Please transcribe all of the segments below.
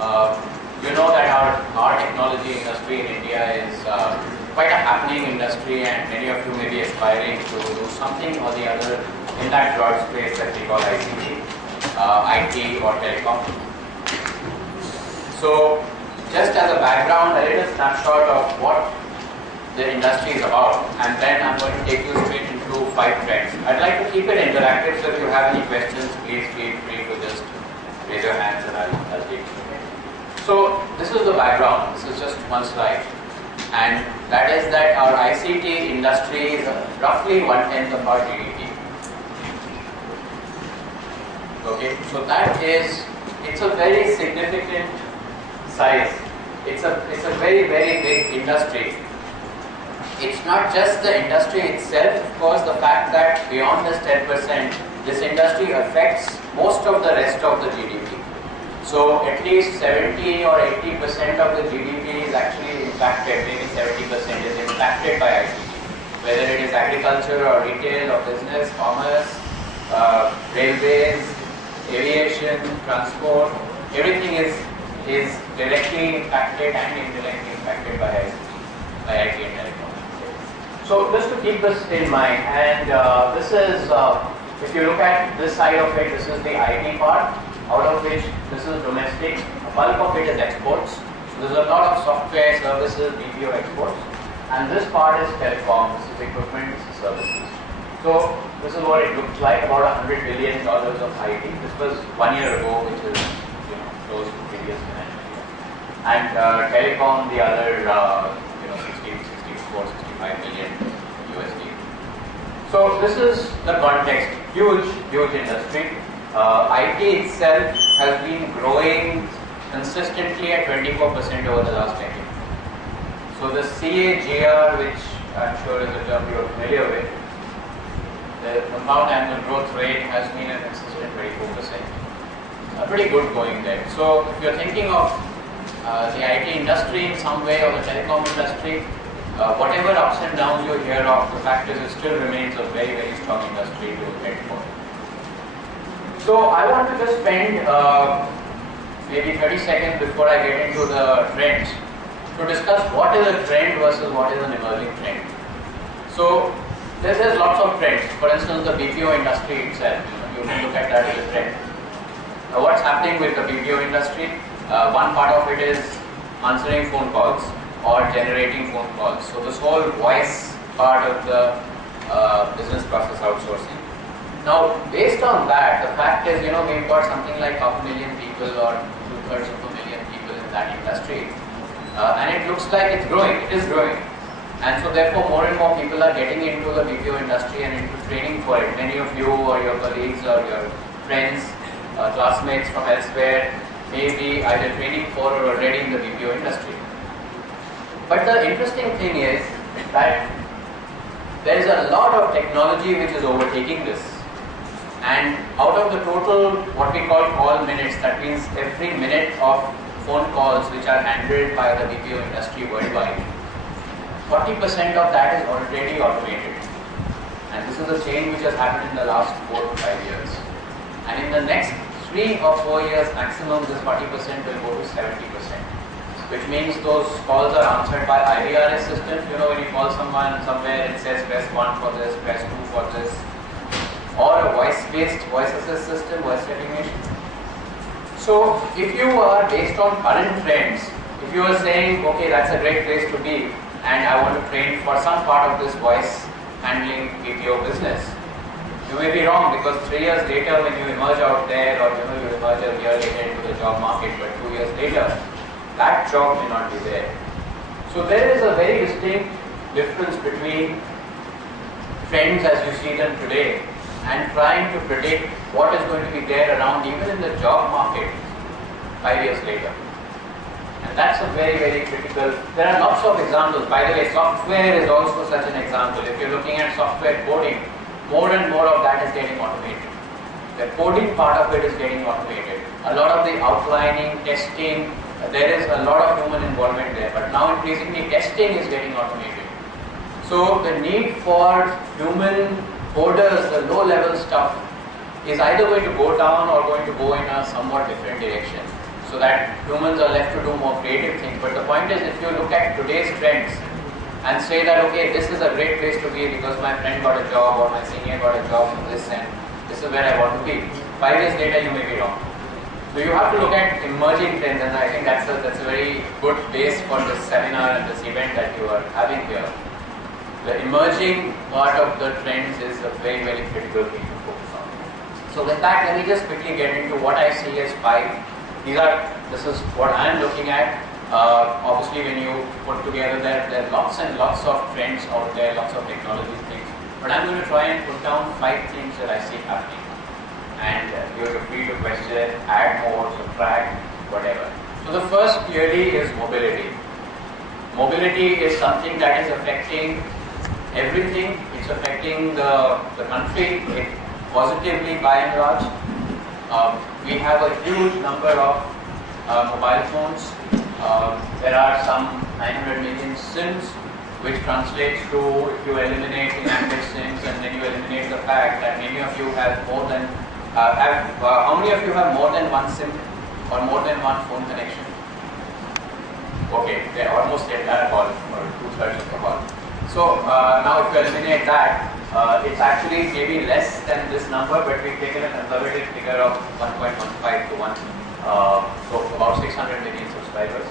You know that our technology industry in India is quite a happening industry, and many of you may be aspiring to do something or the other in that broad space that we call ICT, IT or telecom. So just as a background, a little snapshot of what the industry is about, and then I'm going to take you straight into 5 trends. I'd like to keep it interactive, so if you have any questions, please feel free to just raise your hands and I'll take you. So this is the background. This is just one slide, and that is that our ICT industry is roughly 1/10 of our GDP. Okay, so that is, it's a very significant size. It's a very big industry. It's not just the industry itself, of course, the fact that beyond this 10%, this industry affects most of the rest of the GDP. So at least 70 or 80% of the GDP is actually impacted, maybe 70% is impacted by ICT. Whether it is agriculture or retail or business, commerce, railways, aviation, transport, everything is directly impacted and indirectly impacted by ICT, by IT and telecom. So just to keep this in mind, and this is, if you look at this side of it, this is the IT part, out of which this is domestic, a bulk of it is exports. So there's a lot of software, services, BPO exports, and this part is telecom, this is equipment, this is services. So this is what it looks like, about $100 billion of IT. This was 1 year ago, which is close to previous financial year. And telecom, the other 64, 65 million USD. So this is the context. Huge industry. IT itself has been growing consistently at 24% over the last decade. So the CAGR, which I'm sure is a term you're familiar with, the compound annual growth rate has been a consistent 24%. Pretty good going there. So if you're thinking of the IT industry in some way, or the telecom industry, whatever ups and downs you hear of, the fact is it still remains a very strong industry to head for. So I want to just spend maybe 30 seconds before I get into the trends to discuss what is a trend versus what is an emerging trend. So there's lots of trends. For instance, the BPO industry itself, you can look at that as a trend. What's happening with the BPO industry? One part of it is answering phone calls or generating phone calls. So this whole voice part of the business process outsourcing. Now, based on that, the fact is, we've got something like 500,000 people or 2/3 of a million people in that industry, and it looks like it's growing. It is growing, and so therefore more and more people are getting into the BPO industry and into training for it. Many of you or your colleagues or your friends, classmates from elsewhere may be either training for or already in the BPO industry. But the interesting thing is that there is a lot of technology which is overtaking this. And out of the total, what we call call minutes, that means every minute of phone calls which are handled by the BPO industry worldwide, 40% of that is already automated. And this is a change which has happened in the last 4 to 5 years. And in the next 3 or 4 years maximum, this 40% will go to 70%. Which means those calls are answered by IVRS systems. When you call someone somewhere, it says press 1 for this, press 2 for this. Or a voice-based voice assist system, voice recognition. So if you are, based on current trends, if you are saying, okay, that's a great place to be, and I want to train for some part of this voice handling BPO business, you may be wrong, because 3 years later when you emerge out there, or you emerge a year later into the job market, but 2 years later, that job may not be there. So there is a very distinct difference between trends as you see them today and trying to predict what is going to be there around even in the job market 5 years later. And that's a very critical. There are lots of examples. By the way, software is also such an example. If you're looking at software coding, more and more of that is getting automated. The coding part of it is getting automated. A lot of the outlining, testing, there is a lot of human involvement there, but now increasingly testing is getting automated. So the need for human coders, the low-level stuff, is either going to go down or going to go in a somewhat different direction. so that humans are left to do more creative things. But the point is, if you look at today's trends and say that, okay, this is a great place to be because my friend got a job or my senior got a job in this and this is where I want to be. 5 years later, you may be wrong. So you have to look at emerging trends, and I think that's a very good base for this seminar and this event that you are having here. The emerging part of the trends is a very, very critical thing to focus on. So with that, let me just quickly get into what I see as 5. This is what I am looking at. Obviously, when you put together, there are lots and lots of trends out there, lots of technology things. But I'm going to try and put down 5 things that I see happening. And you're free to question, add more, subtract, whatever. So the first clearly is mobility. Mobility is something that is affecting everything. It's affecting the country positively by and large. We have a huge number of mobile phones. There are some 900 million SIMs, which translates to, if you eliminate inactive SIMs and then you eliminate the fact that many of you have more than how many of you have more than one SIM or more than one phone connection? Okay, they're almost the entire hall or 2/3 of the hall. So now if you eliminate that, it's actually maybe less than this number, but we've taken a conservative figure of 1.15 to 1, so about 600 million subscribers.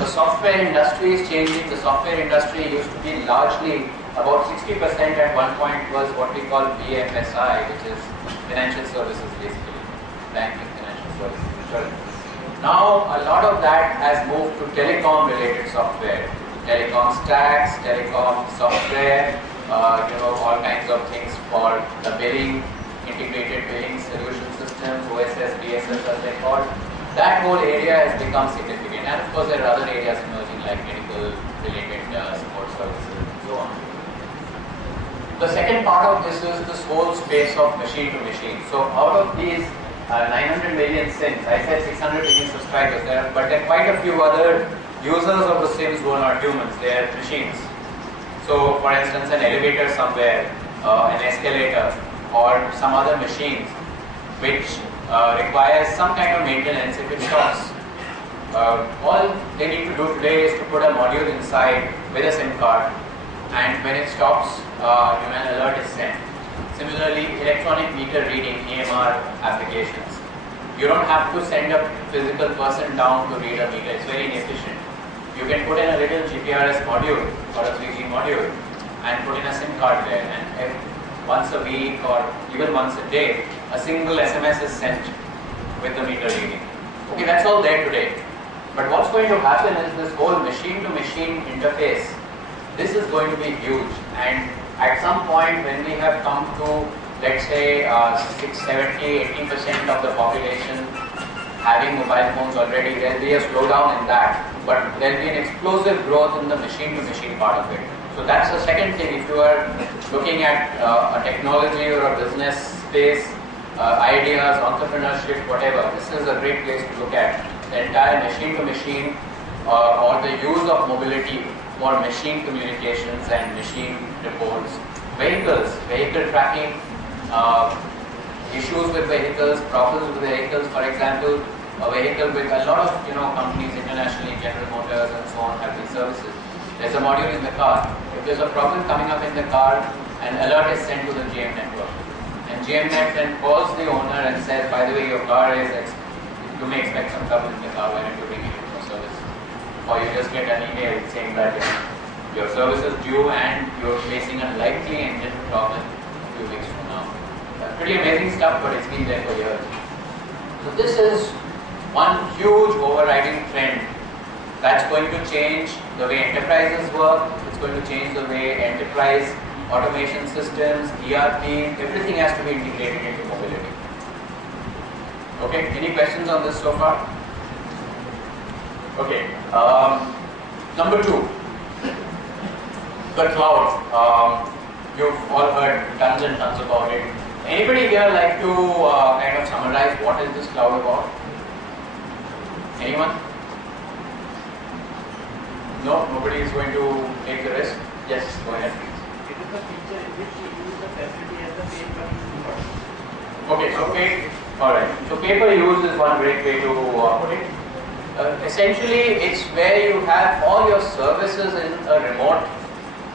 The software industry is changing. The software industry used to be largely about 60% at one point was what we call BFSI, which is financial services basically, banking, financial services, insurance. Now a lot of that has moved to telecom related software, telecom stacks, telecom software, all kinds of things for the billing, integrated billing solution systems, OSS, BSS as they call. That whole area has become significant, and of course there are other areas emerging like medical related support services and so on. The second part of this is this whole space of machine to machine. So out of these 900 million SIMs, I said 600 million subscribers there, but there are quite a few other users of the SIMs who are not humans, they are machines. So for instance, an elevator somewhere, an escalator, or some other machines which requires some kind of maintenance if it stops. All they need to do today is to put a module inside with a SIM card, and when it stops, an alert is sent. Similarly, electronic meter reading, EMR applications. You don't have to send a physical person down to read a meter, it's very inefficient. You can put in a little GPRS module or a 3G module and put in a SIM card there, and once a week or even once a day, a single SMS is sent with the meter reading. Okay, that's all there today. But what's going to happen is this whole machine-to-machine interface, this is going to be huge, and at some point when we have come to, let's say, 70-80% of the population having mobile phones already, there will be a slowdown in that, but there will be an explosive growth in the machine-to-machine part of it. So that's the second thing. If you are looking at a technology or a business space, ideas, entrepreneurship, whatever, this is a great place to look at. The entire machine-to-machine or the use of mobility for machine communications and machine reports. Vehicles, vehicle tracking, issues with vehicles, problems with vehicles. For example, a vehicle with a lot of companies internationally, General Motors and so on, have these services. There's a module in the car. If there's a problem coming up in the car, an alert is sent to the GM network. And GMNet then calls the owner and says, by the way, your car is, you may expect some trouble in the car, why don't you bring it in for service? Or you just get an email saying that your service is due and you're facing a likely engine problem a few weeks from now. Pretty amazing stuff, but it's been there for years. So this is one huge overriding trend that's going to change the way enterprises work. It's going to change the way enterprise automation systems, ERP, everything has to be integrated into mobility. Okay, any questions on this so far? Okay, number 2, the cloud. You've all heard tons and tons about it. Anybody here like to kind of summarize what is this cloud about? Anyone? No, nobody is going to take the risk. Yes, go ahead please. It is the feature in which you use the facility as the paid computing. Okay, so paid Alright, so pay-per-use is one great way to put it. Essentially, it's where you have all your services in a remote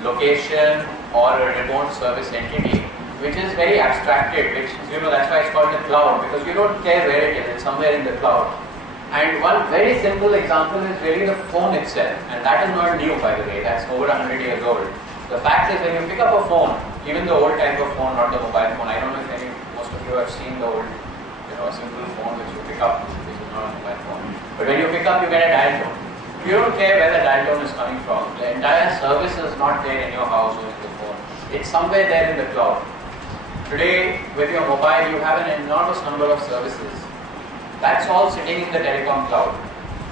location or a remote service entity, which is very abstracted, which, that's why it's called the cloud, because you don't care where it is, it's somewhere in the cloud. And one very simple example is really the phone itself, and that is not new, by the way, that's over 100 years old. The fact is, when you pick up a phone, even the old type of phone, not the mobile phone, I don't know if most of you have seen the old, simple phone which you pick up, which is not a mobile phone. But when you pick up, you get a dial tone. You don't care where the dial tone is coming from. The entire service is not there in your house or in the phone. It's somewhere there in the cloud. Today, with your mobile, you have an enormous number of services. That's all sitting in the telecom cloud.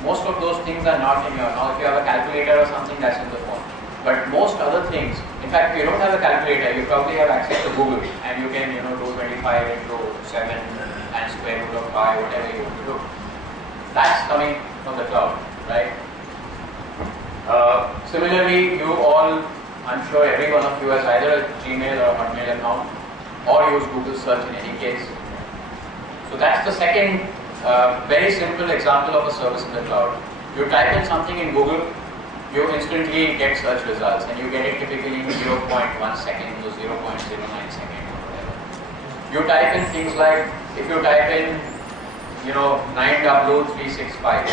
Most of those things are not in your, now if you have a calculator or something, that's in the phone. But most other things, in fact, if you don't have a calculator, you probably have access to Google, and you can, do 25 into 7 and square root of 5, whatever you want to do. That's coming from the cloud, right? Similarly, you all, I'm sure every one of you has either a Gmail or a Hotmail account, or use Google search in any case. So that's the second very simple example of a service in the cloud. You type in something in Google, you instantly get search results, and you get it typically in 0.1 second to 0.09 second or whatever. You type in things like, if you type in 9W365,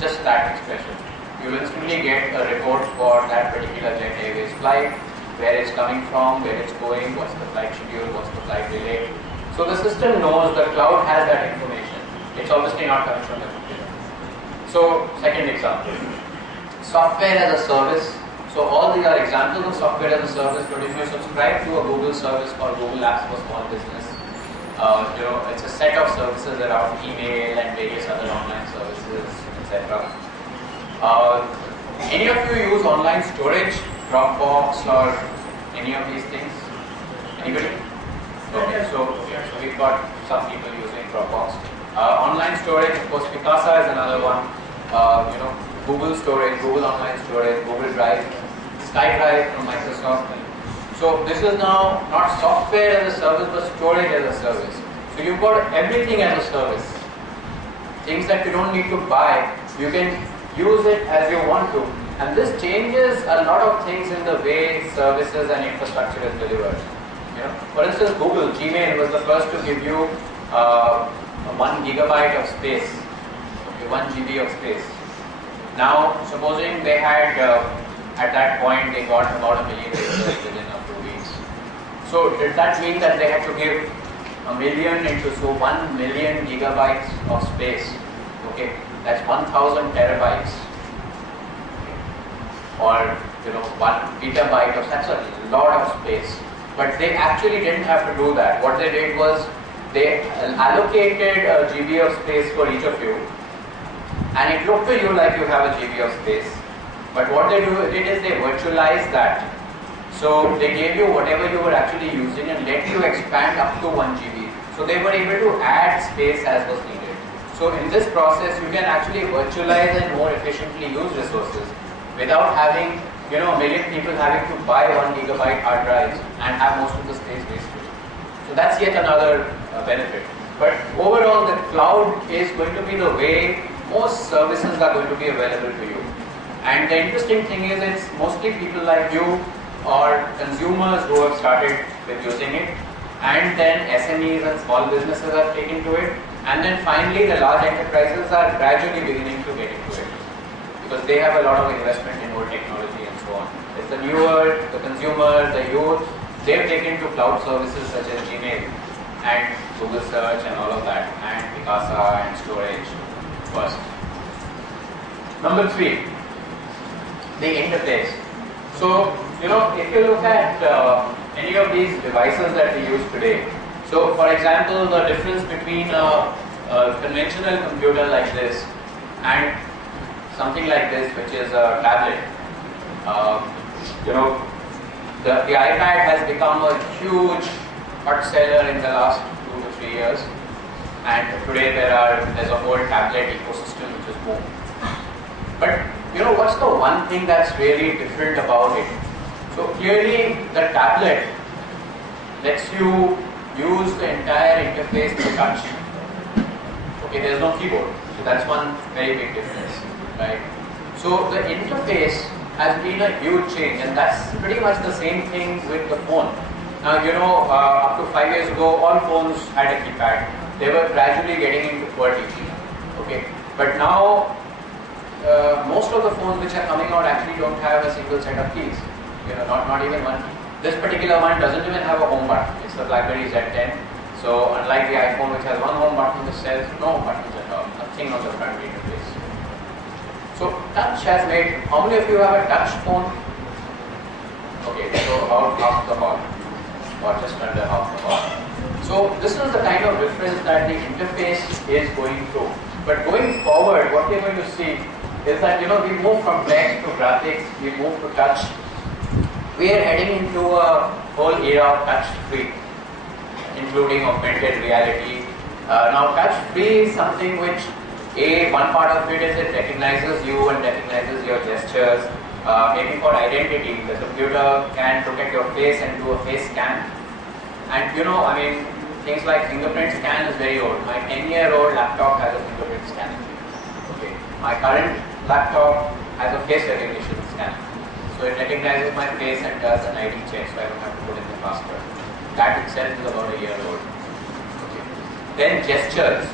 just that expression, you will instantly get a report for that particular Jet Airways flight, where it's coming from, where it's going, what's the flight schedule, what's the flight delay. So the system knows, the cloud has that information. It's obviously not coming from the computer. So, second example. Software as a service. So all these are examples of software as a service, but if you subscribe to a Google service called Google Apps for Small Business, it's a set of services around email and various other online services, etc. Any of you use online storage, Dropbox or any of these things? Anybody? Okay, so we've got some people using Dropbox. Online storage, of course, Picasa is another one. Google Storage, Google Online Storage, Google Drive, SkyDrive from Microsoft. So this is now not software as a service, but storage as a service. So you've got everything as a service. Things that you don't need to buy, you can use it as you want to. And this changes a lot of things in the way services and infrastructure is delivered. For instance, Google, Gmail was the first to give you 1 gigabyte of space, 1 GB of space. Now, supposing they had, at that point, they got about 1 million users within a few weeks. So, did that mean that they had to give 1 million into 1 million gigabytes of space? Okay, that's 1,000 terabytes. Or, 1 petabyte of, that's a lot of space. But they actually didn't have to do that. What they did was, they allocated a GB of space for each of you. And it looked to you like you have a GB of space. But what they did is they virtualized that. So they gave you whatever you were actually using and let you expand up to 1 GB. So they were able to add space as was needed. So in this process, you can actually virtualize and more efficiently use resources without having, a million people having to buy 1 gigabyte hard drives and have most of the space wasted. So that's yet another benefit. But overall, the cloud is going to be the way most services are going to be available to you. And the interesting thing is, it's mostly people like you or consumers who have started with using it, and then SMEs and small businesses have taken to it, and then finally the large enterprises are gradually beginning to get into it because they have a lot of investment in old technology and so on. It's the newer, the consumer, the youth, they've taken to cloud services such as Gmail and Google Search and all of that, and Picasa and storage first. Number 3, the interface. So, if you look at any of these devices that we use today, so for example, the difference between a conventional computer like this and something like this, which is a tablet, the iPad has become a huge hot seller in the last 2 to 3 years, and today there's a whole tablet ecosystem which is booming. But what's the one thing that's really different about it? So clearly the tablet lets you use the entire interface to touch. Okay, there's no keyboard. So that's one very big difference, right? So the interface has been a huge change, and that's pretty much the same thing with the phone. Now, you know, up to 5 years ago, all phones had a keypad. They were gradually getting into QWERTY. Okay, but now most of the phones which are coming out actually don't have a single set of keys. You know, not even one key. This particular one doesn't even have a home button. It's the BlackBerry Z10. So unlike the iPhone, which has one home button, this says no buttons at all, nothing on the front interface. So touch has made. How many of you have a touch phone? Okay, so about half the hall, or just under half the hall. So this is the kind of difference that the interface is going through. But going forward, what we're going to see is that, you know, we move from text to graphics, we move to touch. We are heading into a whole era of touch-free, including augmented reality. Now, touch-free is something which, one part of it is it recognizes you and recognizes your gestures. Maybe for identity, the computer can look at your face and do a face scan. And you know, I mean, things like fingerprint scan is very old. My 10-year-old laptop has a fingerprint scan. Okay. My current laptop has a face recognition scan. So it recognizes my face and does an ID check, so I don't have to put in the password. That itself is about a year old. Okay. Then gestures.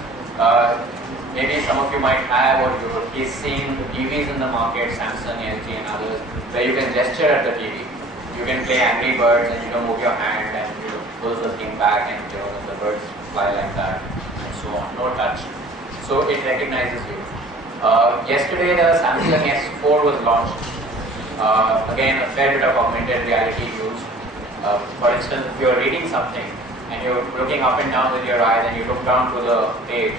Maybe some of you might have, or you've seen the TVs in the market, Samsung, LG and others, where you can gesture at the TV. You can play Angry Birds and, you know, move your hand and, you know, pull the thing back and, you know, the birds fly like that and so on. No touch. So it recognizes you. Yesterday the Samsung S4 was launched. Again, a fair bit of augmented reality used. For instance, if you're reading something and you're looking up and down with your eyes and you look down to the page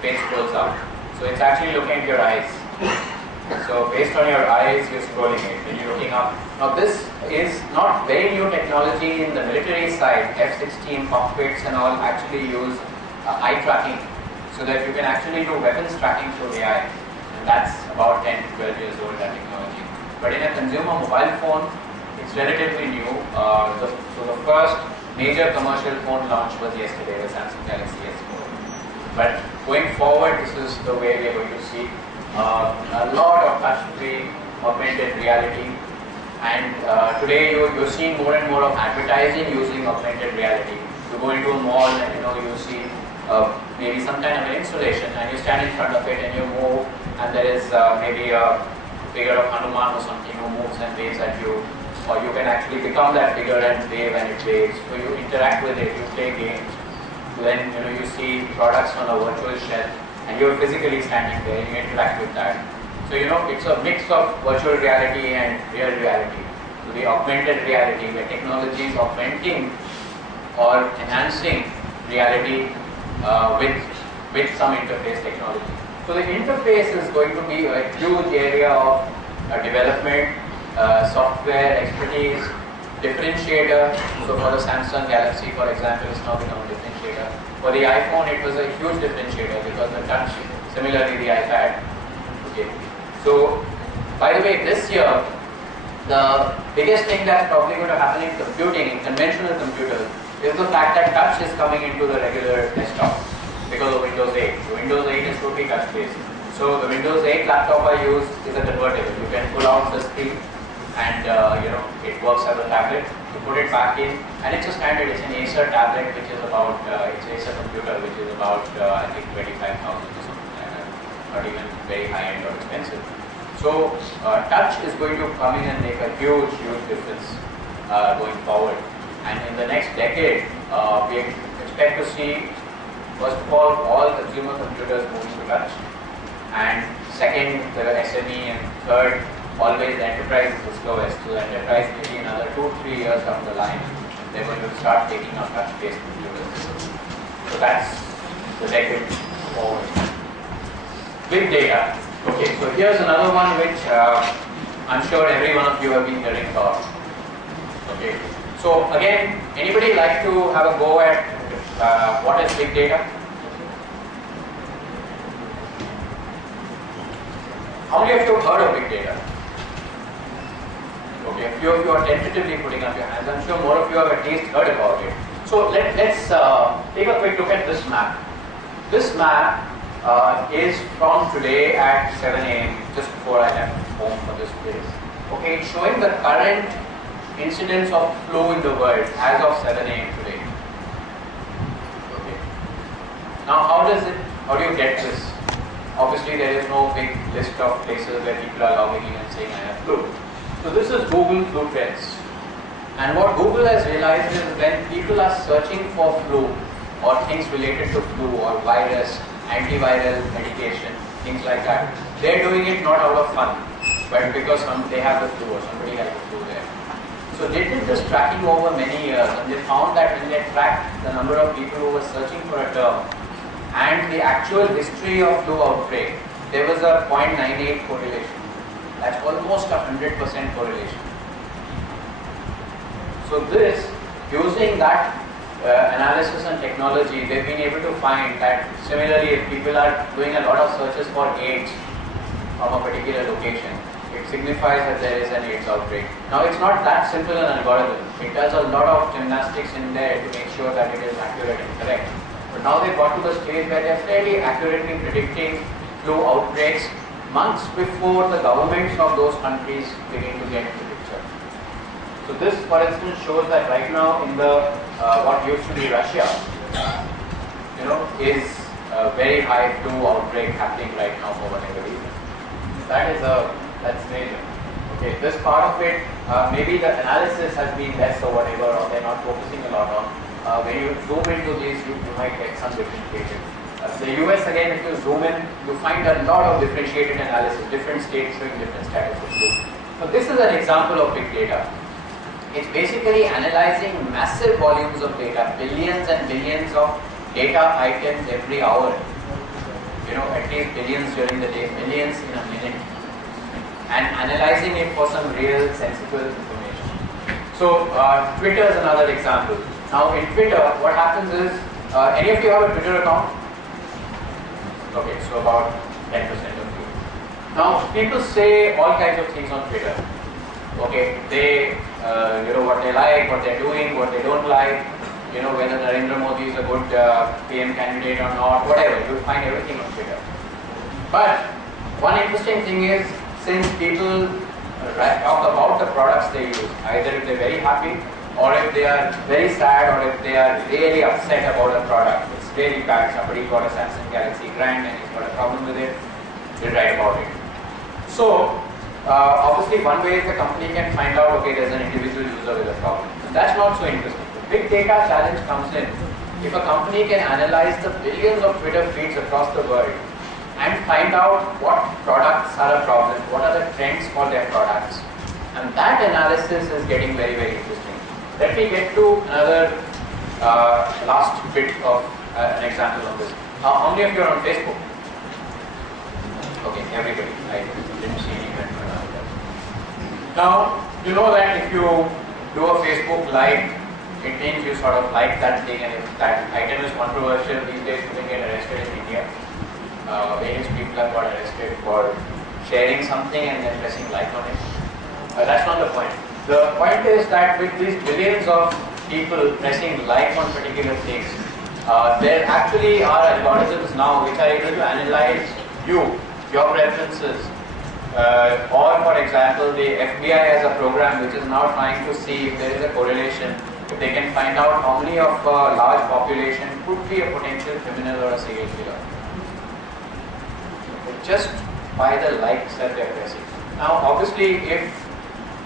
scrolls up. So it's actually looking at your eyes. So based on your eyes, you're scrolling it and you're looking up. Now this is not very new technology in the military side. F-16 cockpits and all actually use eye tracking, so that you can actually do weapons tracking through the eye. And that's about 10 to 12 years old, that technology. But in a consumer mobile phone, it's relatively new. So the first major commercial phone launch was yesterday, the Samsung Galaxy S4. But going forward, this is the way we are going to see a lot of touch-free augmented reality. And today you're seeing more and more of advertising using augmented reality. You go into a mall and, you know, you see maybe some kind of an installation and you stand in front of it and you move, and there is maybe a figure of Hanuman or something who moves and waves at you, or you can actually become that figure and wave and it waves. So you interact with it, you play games. Then, you know, you see products on a virtual shelf and you're physically standing there and you interact with that. So, you know, it's a mix of virtual reality and real reality. So the augmented reality, where technology is augmenting or enhancing reality with some interface technology. So the interface is going to be a huge area of development, software expertise, differentiator. So for the Samsung Galaxy, for example, it's now become a differentiator. For the iPhone, it was a huge differentiator because the touch, similarly the iPad. Okay. So, by the way, this year, the biggest thing that's probably going to happen in computing, in conventional computers, is the fact that touch is coming into the regular desktop because of Windows 8. So Windows 8 is totally touch-based. So the Windows 8 laptop I use is a convertible. You can pull out the screen and you know, it works as a tablet. You put it back in, and it's a standard. It's an Acer tablet, which is about it's an Acer computer, which is about I think 25,000 or something like that. Not even very high-end or expensive. So touch is going to come in and make a huge difference going forward. And in the next decade, we expect to see, first of all consumer computers moving to touch, and second, the SME, and third, always the enterprise is the slowest. So the enterprise maybe another 2-3 years down the line, they're going to start taking up touch-based computers. So that's the decade forward. Big data. Okay, so here's another one which I'm sure every one of you have been hearing about. Okay, so again, anybody like to have a go at what is big data? How many of you have heard of big data? Okay, a few of you are tentatively putting up your hands. I'm sure more of you have at least heard about it. So let's take a quick look at this map. This map is from today at 7 a.m. just before I left home for this place. Okay, it's showing the current incidence of flu in the world as of 7 a.m. today. Okay. Now, how do you get this? Obviously, there is no big list of places where people are logging in and saying I have flu. So this is Google Flu Trends. And what Google has realized is when people are searching for flu or things related to flu or virus, antiviral medication, things like that, they're doing it not out of fun, but because they have the flu or somebody has the flu there. So they did this tracking over many years and they found that when they tracked the number of people who were searching for a term and the actual history of flu outbreak, there was a 0.98 correlation. That's almost a 100% correlation. So this, using that analysis and technology, they've been able to find that similarly if people are doing a lot of searches for AIDS from a particular location, it signifies that there is an AIDS outbreak. Now it's not that simple an algorithm. It does a lot of gymnastics in there to make sure that it is accurate and correct. But now they've got to the stage where they're fairly accurately predicting flu outbreaks months before the governments of those countries begin to get into the picture. So this, for instance, shows that right now in the what used to be Russia, is a very high flu outbreak happening right now for whatever reason. That's major. Okay, this part of it, maybe the analysis has been less or whatever, or they're not focusing a lot on. When you zoom into these, you might get some differentiated. The US, again, if you zoom in, you find a lot of differentiated analysis, different states showing different status of flu. So this is an example of big data. It's basically analyzing massive volumes of data, billions and billions of data items every hour. At least billions during the day, millions in a minute. And analyzing it for some real sensible information. So Twitter is another example. Now in Twitter, what happens is, any of you have a Twitter account? Okay, so about 10% of you. Now people say all kinds of things on Twitter. Okay, they, what they like, what they're doing, what they don't like, whether Narendra Modi is a good PM candidate or not, whatever, you'll find everything on Twitter. But one interesting thing is, since people talk about the products they use, either if they're very happy, or if they are very sad, or if they are really upset about a product, it's really bad, somebody got a Samsung Galaxy Grand and he's got a problem with it, they'll write about it. So, obviously one way is the company can find out, okay, there's an individual user with a problem. And that's not so interesting. The big data challenge comes in if a company can analyze the billions of Twitter feeds across the world and find out what products are a problem, what are the trends for their products. And that analysis is getting very, very interesting. Let me get to another last bit of an example of this. How many of you are on Facebook? Okay, everybody. I didn't see anyone. Now, you know that if you do a Facebook Live, it means you sort of like that thing, and if that item is controversial, these days you can get arrested in India. Various people have got arrested for sharing something and then pressing like on it. That's not the point. The point is that with these billions of people pressing like on particular things, there actually are algorithms now which are able to analyze your preferences. Or for example, the FBI has a program which is now trying to see if there is a correlation, if they can find out how many of a large population could be a potential criminal or a serial killer. Just by the likes that they are pressing. Now obviously if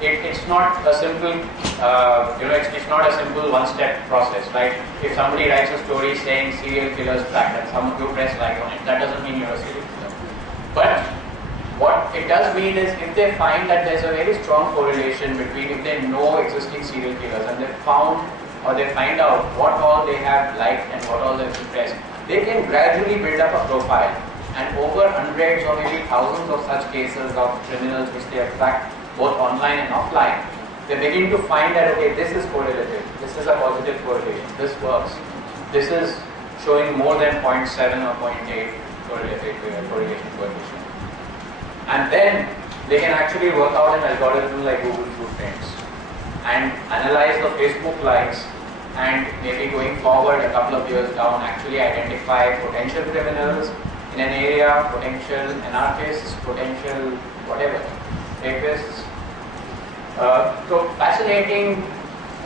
it's not a simple, it's not a simple one-step process, right? If somebody writes a story saying serial killers tracked and some of you press like on it, that doesn't mean you're a serial killer. But what it does mean is if they find that there's a very strong correlation between, if they know existing serial killers and they found or they find out what all they have liked and what all they've pressed, they can gradually build up a profile. And over hundreds or maybe thousands of such cases of criminals which they have tracked both online and offline, they begin to find that, okay, this is correlative, this is a positive correlation, this works, this is showing more than 0.7 or 0.8 correlation coefficient. And then they can actually work out an algorithm like Google Flu Trends and analyze the Facebook likes and maybe going forward a couple of years down actually identify potential criminals, in an area, potential anarchists, potential whatever, rapists. So fascinating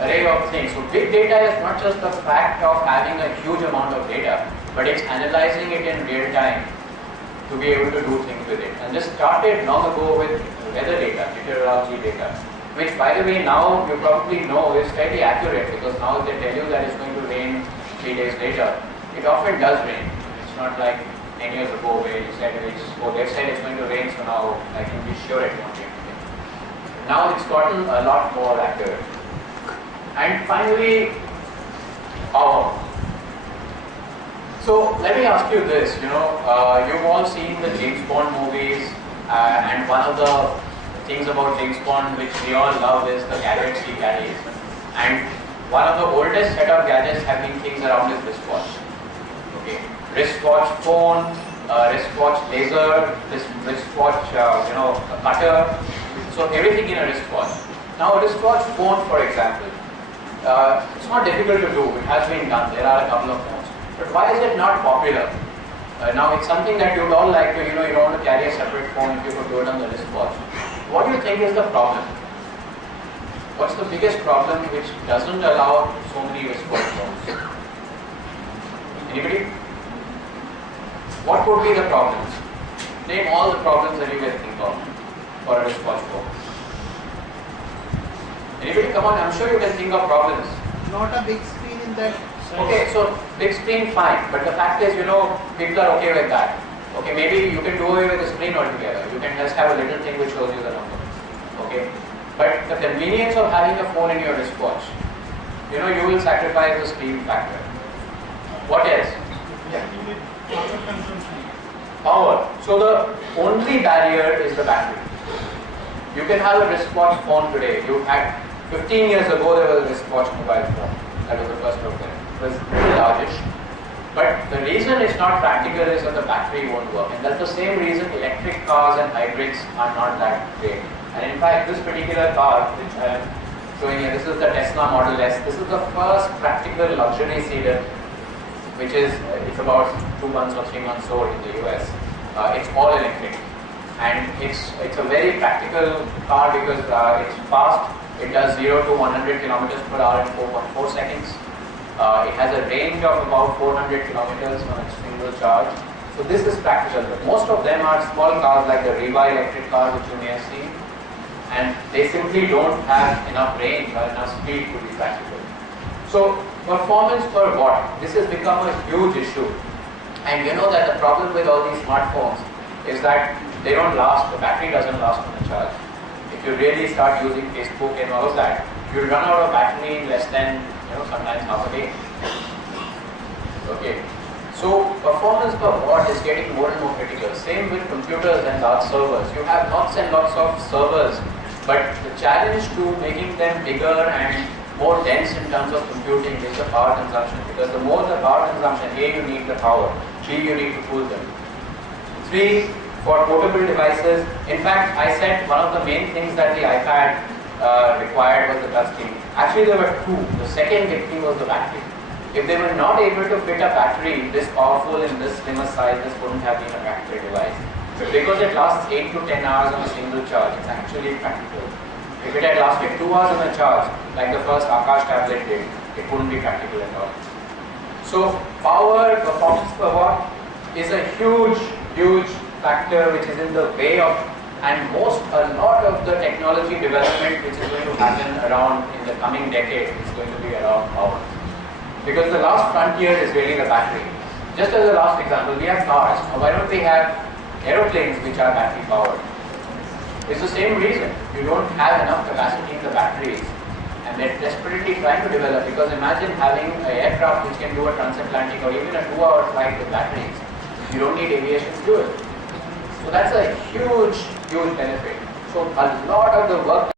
array of things. So big data is not just the fact of having a huge amount of data, but it's analyzing it in real time to be able to do things with it. And this started long ago with weather data, meteorology data, which by the way now you probably know is fairly accurate, because now they tell you that it's going to rain 3 days later. It often does rain. It's not like 10 years ago where you said they said it's going to rain, so now I can be sure it won't rain. Now it's gotten a lot more accurate. And finally, power. So let me ask you this, you've all seen the James Bond movies, and one of the things about James Bond which we all love is the gadgets he carries. And one of the oldest set of gadgets have been things around his wristwatch. Okay, wristwatch phone, wristwatch laser, wristwatch, cutter. So everything in a wristwatch. Now a wristwatch phone, for example, it's not difficult to do. It has been done. There are a couple of phones. But why is it not popular? Now it's something that you'd all like to, you don't want to carry a separate phone if you could do it on the wristwatch. What do you think is the problem? What's the biggest problem which doesn't allow so many wristwatch phones? Anybody? What would be the problems? Name all the problems that you can think of for a wristwatch phone. Anybody? Come on, I'm sure you can think of problems. Not a big screen in that size. Okay, so big screen, fine. But the fact is, people are okay with that. Okay, maybe you can do away with the screen altogether. You can just have a little thing which shows you the number. Okay? But the convenience of having a phone in your wristwatch, you will sacrifice the screen factor. What else? Yeah. Power consumption. Power. So the only barrier is the battery. You can have a wristwatch phone today. 15 years ago there was a wristwatch mobile phone. That was the first of them. It was very largish. But the reason it's not practical is that the battery won't work. And that's the same reason electric cars and hybrids are not that great. And in fact, this particular car, which I am showing here, this is the Tesla Model S. This is the first practical luxury sedan, which is it's about 2 months or 3 months old in the US. It's all electric. And it's a very practical car because it's fast. It does 0 to 100 kilometers per hour in 4.4 seconds. It has a range of about 400 kilometers on a single charge. So this is practical. But most of them are small cars like the Riva electric car which you may have seen. And they simply don't have enough range or enough speed to be practical. So performance per watt, this has become a huge issue. And you know that the problem with all these smartphones is that they don't last, the battery doesn't last on the charge. If you really start using Facebook and all of that, you'll run out of battery in less than, sometimes half a day. Okay. So performance per watt is getting more and more critical. Same with computers and large servers. You have lots and lots of servers, but the challenge to making them bigger and more dense in terms of computing is the power consumption. Because the more the power consumption, A, you need the power, B, you need to cool them. 3, for portable devices. In fact, I said one of the main things that the iPad required was the touch screen. Actually, there were 2. The second big thing was the battery. If they were not able to fit a battery this powerful in this slimmer size, this wouldn't have been a practical device. But because it lasts 8 to 10 hours on a single charge, it's actually practical. If it had lasted 2 hours on a charge, like the first Akash tablet did, it wouldn't be practical at all. So power, performance per watt is a huge factor which is in the way of, and a lot of the technology development which is going to happen around in the coming decade is going to be around power. Because the last frontier is really the battery. Just as a last example, we have cars. Now why don't we have aeroplanes which are battery powered? It's the same reason. You don't have enough capacity in the batteries. And they're desperately trying to develop, because imagine having an aircraft which can do a transatlantic or even a 2-hour flight with batteries. You don't need aviation fuel. So that's a huge benefit. So a lot of the work